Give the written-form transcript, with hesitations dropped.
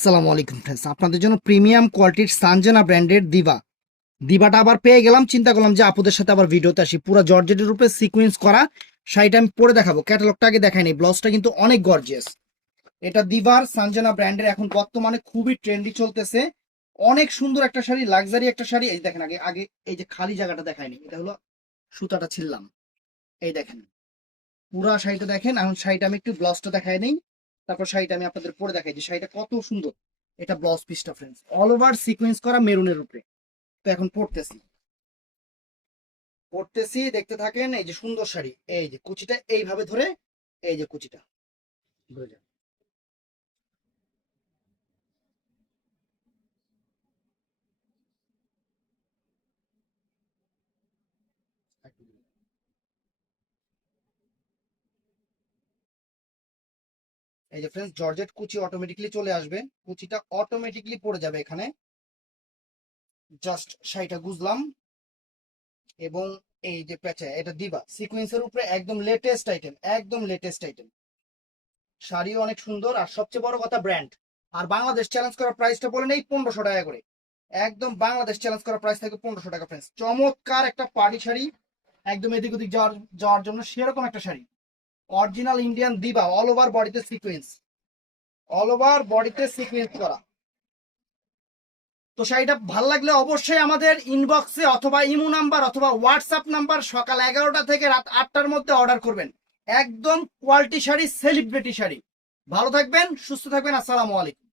আসসালামু আলাইকুম ফ্রেন্ডস, আপনাদের জন্য প্রিমিয়াম কোয়ালিটির সানজানা ব্র্যান্ডের দিবাটা আবার পেয়ে গেলাম। চিন্তা করলাম যে আপুদের সাথে আবার ভিডিওতে আসি। পুরো জর্জেটের উপরে সিকোয়েন্স করা শাড়িটা আমি পরে দেখাবো। ক্যাটালগটা আগে দেখাইনি, ব্লাউজটা কিন্তু অনেক গর্জিয়াস। এটা দিবার সানজানা ব্র্যান্ডের এখন বর্তমানে খুবই ট্রেন্ডি চলতেছে। অনেক সুন্দর একটা শাড়ি, লাক্সারি একটা শাড়ি। এই দেখেন, আগে আগে এই যে খালি জায়গাটা দেখায়নি, এটা হলো সুতাটা ছিললাম। এই দেখেন পুরা শাড়িটা দেখেন। এখন শাড়িটা আমি একটু ব্লাউজটা দেখাই নেই, তারপর শাড়িটা আমি আপনাদের পরে দেখাই যে শাড়িটা কত সুন্দর। এটা ব্লাউজ পিসটা ফ্রেন্ডস, অল ওভার সিকোয়েন্স করা মেরুনের উপরে। তো এখন পড়তেছি দেখতে থাকেন। এই যে সুন্দর শাড়ি, এই যে কুচিটা এইভাবে ধরে, এই যে কুচিটা ধরে যান। এই যে ফ্রেন্ডস, জর্জেট কুচি অটোমেটিকলি চলে আসবে, কুচিটা অটোমেটিকলি পড়ে যাবে এখানে। জাস্ট শাড়িটা গুজলাম এবং এই যে প্যাচে এটা দিবা সিকোয়েন্সের উপরে, একদম লেটেস্ট আইটেম, একদম লেটেস্ট আইটেম। শাড়িও অনেক সুন্দর, আর সবচেয়ে বড় কথা ব্র্যান্ড। আর বাংলাদেশ চ্যালেঞ্জ করার প্রাইসটা বলে নেই 1500 টাকা করে। একদম বাংলাদেশ চ্যালেঞ্জ করার প্রাইস থাকে 1500 টাকা ফ্রেন্ডস। চমৎকার একটা পার্টি শাড়ি, একদম এদিক ওদিক যাওয়ার যাওয়ার জন্য সেরকম একটা শাড়ি। অরিজিনাল ইন্ডিয়ান দিবা, অল ওভার বডিতে সিকোয়েন্স, অল ওভার বডিতে সিকোয়েন্স করা। তো শাড়িটা ভালো লাগলে অবশ্যই আমাদের ইনবক্সে অথবা ইমো নাম্বার অথবা হোয়াটসঅ্যাপ নাম্বার সকাল 11টা থেকে রাত 8টার মধ্যে অর্ডার করবেন। একদম কোয়ালিটি শাড়ি, সেলিব্রিটি শাড়ি। ভালো থাকবেন, সুস্থ থাকবেন। আসসালামু আলাইকুম।